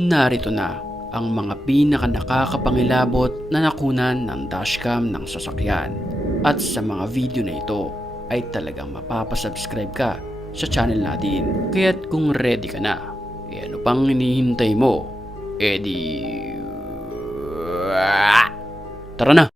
Narito na ang mga nakakapangilabot na nakunan ng dashcam ng sasakyan. At sa mga video na ito ay talagang mapapasubscribe ka sa channel natin. Kaya't kung ready ka na, ano pang hinihintay mo? Tara na!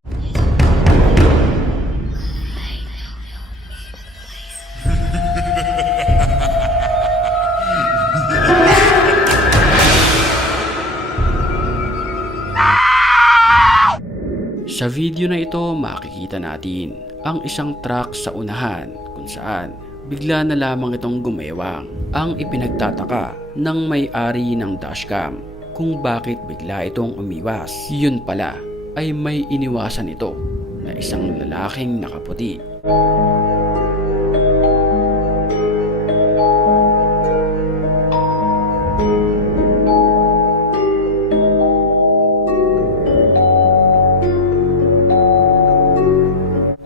Sa video na ito, makikita natin ang isang truck sa unahan kung saan bigla na lamang itong gumewang. Ang ipinagtataka ng may-ari ng dashcam kung bakit bigla itong umiwas. Yun pala ay may iniwasan ito na isang lalaking nakaputi.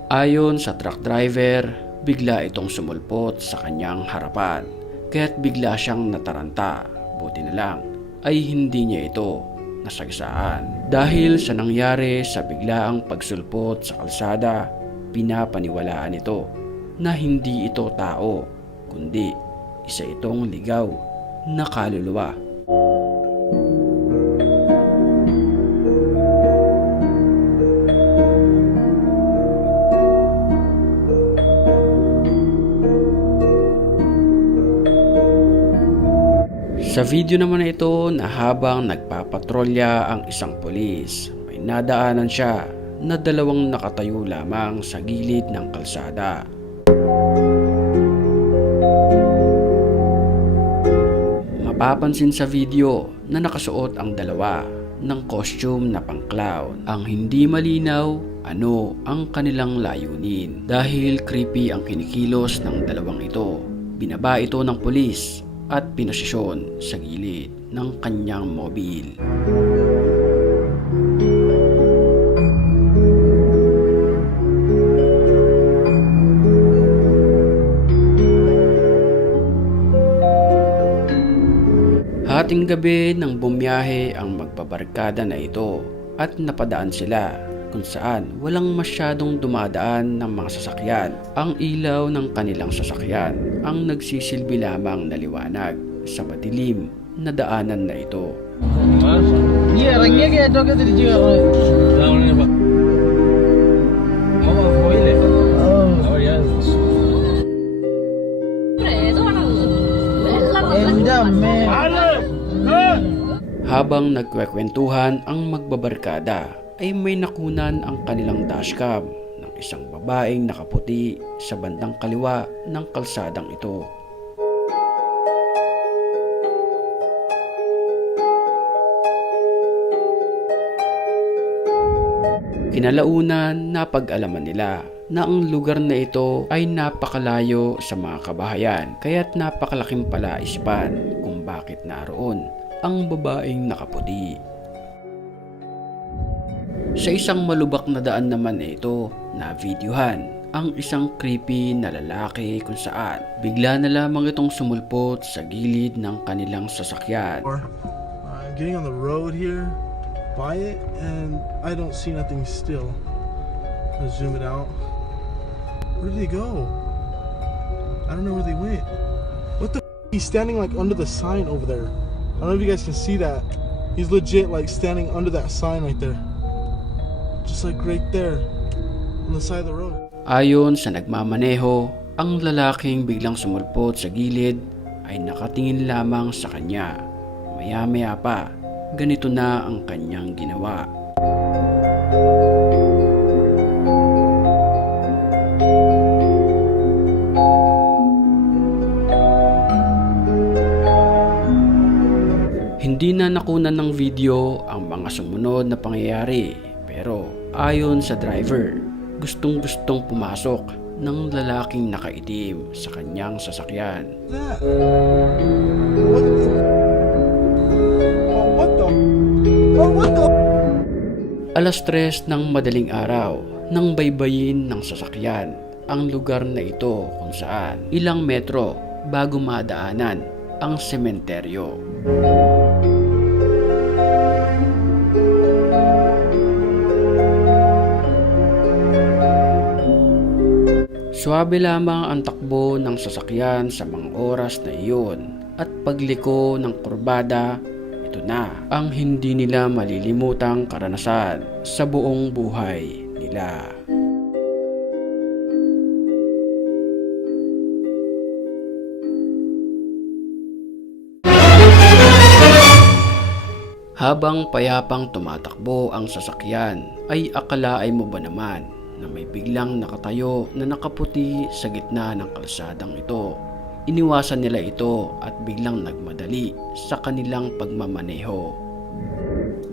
Ayon sa truck driver, bigla itong sumulpot sa kanyang harapan, kaya't bigla siyang nataranta. Buti na lang ay hindi niya ito nasagasaan. Dahil sa nangyari sa biglaang pagsulpot sa kalsada, pinapaniwalaan ito na hindi ito tao, kundi isa itong ligaw na kaluluwa. Sa video naman na ito na habang nagpapatrolya ang isang pulis, may nadaanan siya na dalawang nakatayo lamang sa gilid ng kalsada. Mapapansin sa video na nakasuot ang dalawa ng costume na pang-clown. Ang hindi malinaw ano ang kanilang layunin dahil creepy ang kinikilos ng dalawang ito. Binaba ito ng pulis at pinosisyon sa gilid ng kanyang mobil. Hating gabi nang bumiyahe ang magbabarkada na ito at napadaan sila kung saan walang masyadong dumadaan ng mga sasakyan. Ang ilaw ng kanilang sasakyan ang nagsisilbi lamang na liwanag sa madilim na daanan na ito. Habang nagkwekwentuhan ang magbabarkada, ay may nakunan ang kanilang dashcam ng isang babaeng nakaputi sa bandang kaliwa ng kalsadang ito. Kinalaunan, napag-alaman nila na ang lugar na ito ay napakalayo sa mga kabahayan, kaya't napakalaking palaispan kung bakit naroon ang babaeng nakaputi. Sa isang malubak na daan naman na ito na videohan ang isang creepy na lalaki kung saan bigla na lamang itong sumulpot sa gilid ng kanilang sasakyan. Getting on the road here by it and I don't see nothing still. Let's zoom it out. Where did they go? I don't know where they went. What the He's standing like under the sign over there. I don't know if you guys can see that. He's legit like standing under that sign right there. Just like right there on the side of the road. Ayon sa nagmamaneho, ang lalaking biglang sumulpot sa gilid ay nakatingin lamang sa kanya. Maya-maya pa, ganito na ang kanyang ginawa. Hindi na nakunan ng video ang mga sumunod na pangyayari, pero ayon sa driver, gustong-gustong pumasok ng lalaking nakaitim sa kanyang sasakyan. Alas 3 ng madaling araw nang baybayin ng sasakyan ang lugar na ito kung saan ilang metro bago madaanan ang sementeryo. Swabe lamang ang takbo ng sasakyan sa mga oras na iyon at pagliko ng kurbada, ito na ang hindi nila malilimutang karanasan sa buong buhay nila. Habang payapang tumatakbo ang sasakyan, ay akalain mo ba naman na may biglang nakatayo na nakaputi sa gitna ng kalsadang ito? Iniwasan nila ito at biglang nagmadali sa kanilang pagmamaneho.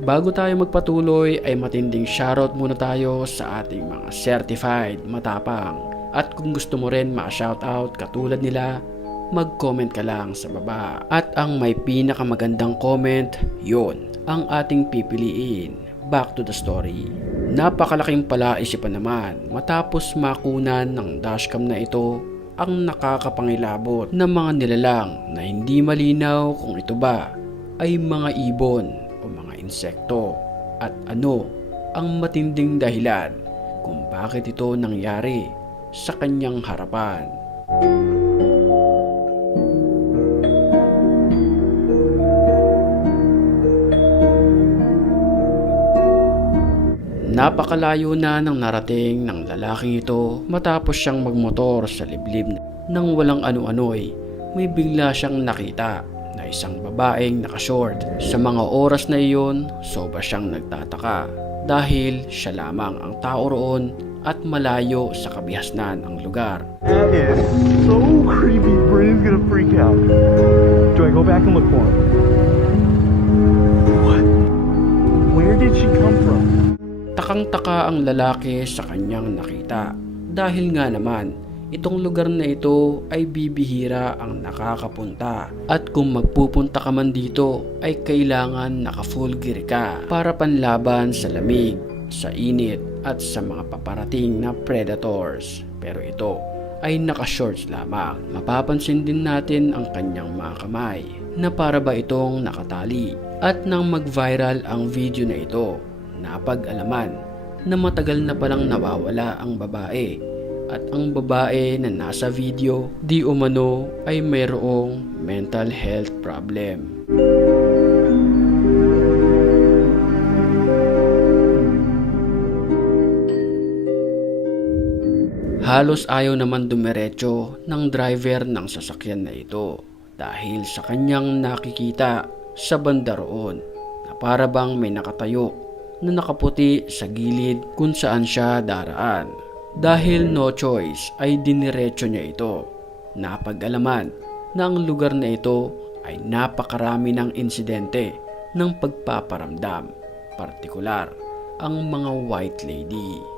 Bago tayo magpatuloy ay matinding shoutout muna tayo sa ating mga certified matapang. At kung gusto mo rin ma-shoutout katulad nila, mag-comment ka lang sa baba. At ang may pinakamagandang comment, yon ang ating pipiliin. Back to the story. Napakalaking palaisipan naman matapos makunan ng dashcam na ito ang nakakapangilabot na mga nilalang na hindi malinaw kung ito ba ay mga ibon o mga insekto at ano ang matinding dahilan kung bakit ito nangyari sa kanyang harapan. Napakalayo na ng narating ng lalaking ito matapos siyang magmotor sa liblib nang walang ano-ano'y may bigla siyang nakita na isang babaeng nakashort. Sa mga oras na iyon, sobra siyang nagtataka dahil siya lamang ang tao roon at malayo sa kabihasnan ang lugar. That is so creepy, Brandon's gonna freak out. Do I go back and look for him? What? Where did she come from? Takang-taka ang lalaki sa kanyang nakita dahil nga naman itong lugar na ito ay bibihira ang nakakapunta at kung magpupunta ka man dito ay kailangan naka-full gear ka para panlaban sa lamig, sa init at sa mga paparating na predators. Pero ito ay naka-shorts lamang. Mapapansin din natin ang kanyang mga kamay na para ba itong nakatali. At nang mag-viral ang video na ito, napag-alaman na matagal na palang nawawala ang babae at ang babae na nasa video di umano ay mayroong mental health problem. Halos ayaw naman dumiretso ng driver ng sasakyan na ito dahil sa kanyang nakikita sa banda roon na para bang may nakatayo na nakaputi sa gilid kung saan siya daraan. Dahil no choice ay diniretso niya ito. Napag-alaman na ang lugar na ito ay napakarami ng insidente ng pagpaparamdam, partikular ang mga white lady.